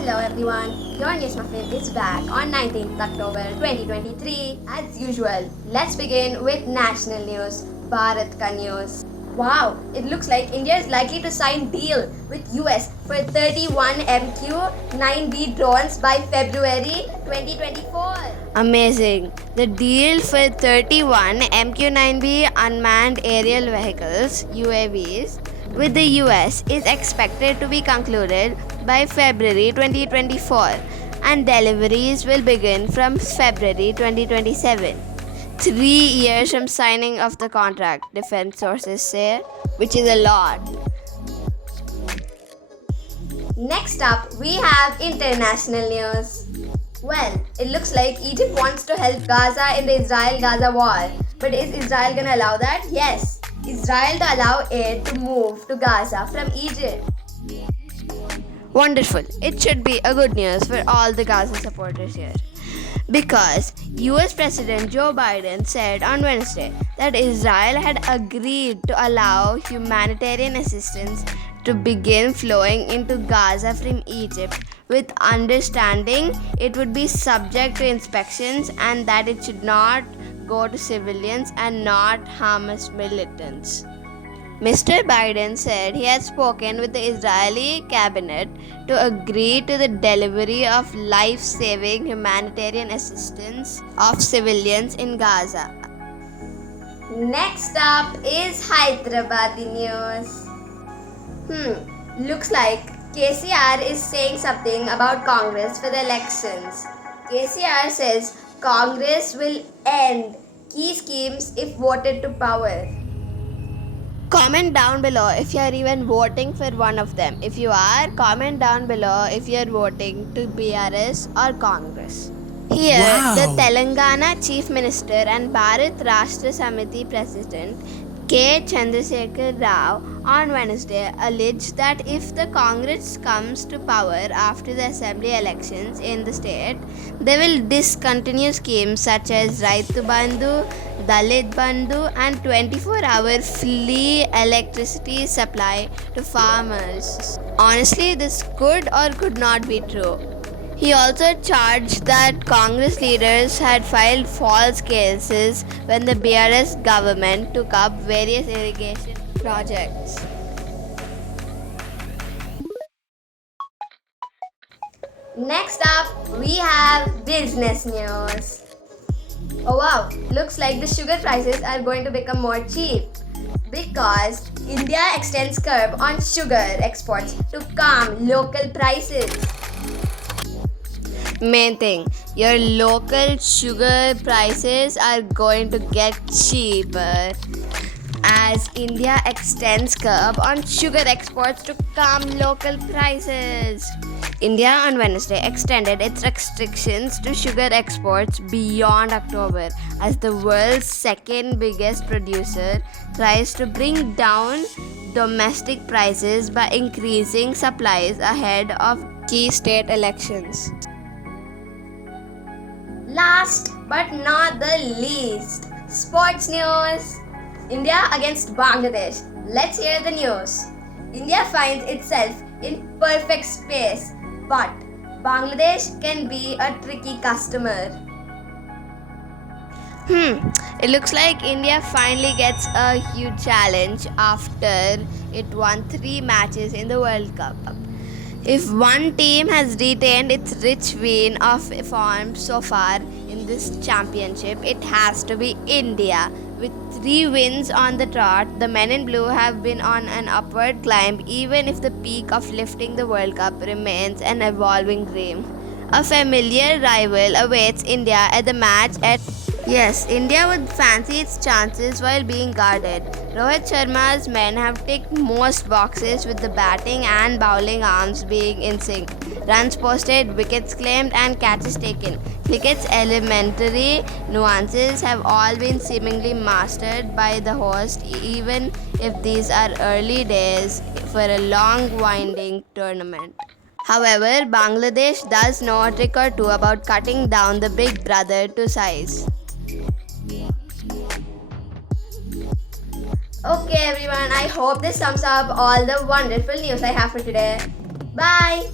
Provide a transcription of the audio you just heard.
Hello everyone, your news Muffin is back on 19th October 2023. As usual, let's begin with national news, Bharat ka news. Wow, it looks like India is likely to sign deal with US for 31 MQ-9B drones by February 2024. Amazing. The deal for 31 MQ-9B unmanned aerial vehicles UAVs with the US is expected to be concluded by February 2024 and deliveries will begin from February 2027. 3 years from signing of the contract, defense sources say, which is a lot. Next up, we have international news. Well, it looks like Egypt wants to help Gaza in the Israel-Gaza war. But is Israel gonna allow that? Yes, Israel to allow aid to move to Gaza from Egypt. Wonderful. It should be a good news for all the Gaza supporters here. Because US President Joe Biden said on Wednesday that Israel had agreed to allow humanitarian assistance to begin flowing into Gaza from Egypt with understanding it would be subject to inspections and that it should not go to civilians and not Hamas militants. Mr. Biden said he had spoken with the Israeli cabinet to agree to the delivery of life-saving humanitarian assistance of civilians in Gaza. Next up is Hyderabadi news. Looks like KCR is saying something about Congress for the elections. KCR says Congress will end key schemes if voted to power. Comment down below if you are even voting for one of them. If you are, comment down below if you are voting to BRS or Congress. Here, the Telangana Chief Minister and Bharat Rashtra Samiti President K. Chandrasekhar Rao on Wednesday alleged that if the Congress comes to power after the assembly elections in the state, they will discontinue schemes such as Raitu Bandhu, Dalit Bandhu and 24-hour free electricity supply to farmers. Honestly, this could or could not be true. He also charged that Congress leaders had filed false cases when the BRS government took up various irrigation projects. Next up, we have business news. Oh wow, looks like the sugar prices are going to become more cheap because India extends curb on sugar exports to calm local prices. Main thing, your local sugar prices are going to get cheaper as India extends curb on sugar exports to calm local prices. India on Wednesday extended its restrictions to sugar exports beyond October as the world's second biggest producer tries to bring down domestic prices by increasing supplies ahead of key state elections. Last but not the least, sports news. India against Bangladesh. Let's hear the news. India finds itself in perfect space, but Bangladesh can be a tricky customer. It looks like India finally gets a huge challenge after it won 3 matches in the World Cup. If one team has retained its rich vein of form so far in this championship, it has to be India. With 3 wins on the trot, the men in blue have been on an upward climb even if the peak of lifting the World Cup remains an evolving dream. A familiar rival awaits India at the match at Yes, India would fancy its chances while being guarded. Rohit Sharma's men have ticked most boxes with the batting and bowling arms being in sync. Runs posted, wickets claimed and catches taken. Cricket's elementary nuances have all been seemingly mastered by the host even if these are early days for a long winding tournament. However, Bangladesh does know a trick or two about cutting down the big brother to size. Okay everyone, I hope this sums up all the wonderful news I have for today. Bye!